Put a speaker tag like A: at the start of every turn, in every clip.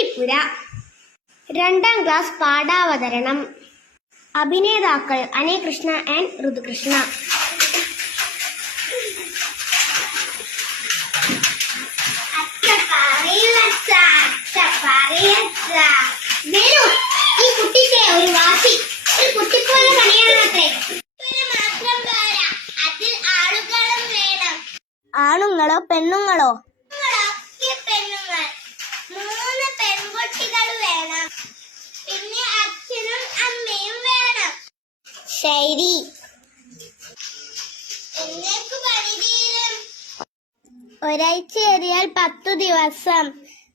A: കുട്ടിപ്പുര രണ്ടാം ക്ലാസ് പാഠാവതരണം. അഭിനേതാക്കൾ അനയകൃഷ്ണ ആൻഡ് ഋതുകൃഷ്ണ. ഈ ഒരു വാശി. ഒരു ആണുങ്ങളോ പെണ്ണുങ്ങളോ? ശരി. ഒരാഴ്ച ഏറിയാൽ പത്തു ദിവസം.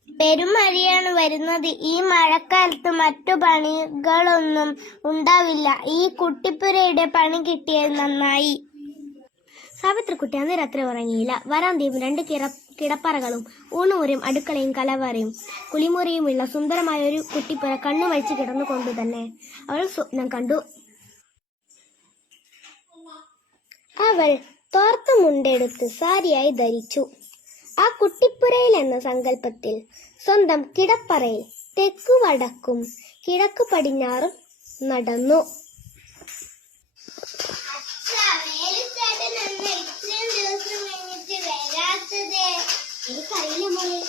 A: പെരുമഴയാണ് വരുന്നത്. ഈ മഴക്കാലത്ത് മറ്റു പണികളൊന്നും ഉണ്ടാവില്ല. ഈ കുട്ടിപ്പുരയുടെ പണി കിട്ടിയത് നന്നായി. സാവിത്രിക്കുട്ടി അന്ന് രാത്രി ഉറങ്ങിയില്ല. വരാന്തയും രണ്ട് കിട കിടപ്പറകളും ഊണുമുറിയും അടുക്കളയും കലവറയും കുളിമുറിയുമുള്ള സുന്ദരമായ ഒരു കുട്ടിപ്പുര കണ്ണു വഴിച്ച് കിടന്നുകൊണ്ട് തന്നെ അവൾ സ്വപ്നം കണ്ടു. അവൾ തോർത്ത മുണ്ടെടുത്ത് സാരിയായി ധരിച്ചു. ആ കുട്ടിപ്പുരയിൽ എന്ന സങ്കല്പത്തിൽ സ്വന്തം കിടപ്പറയിൽ തെക്കു വടക്കും കിഴക്ക് പടിഞ്ഞാറും നടന്നു. എനിക്കറിയില്ല മോളെ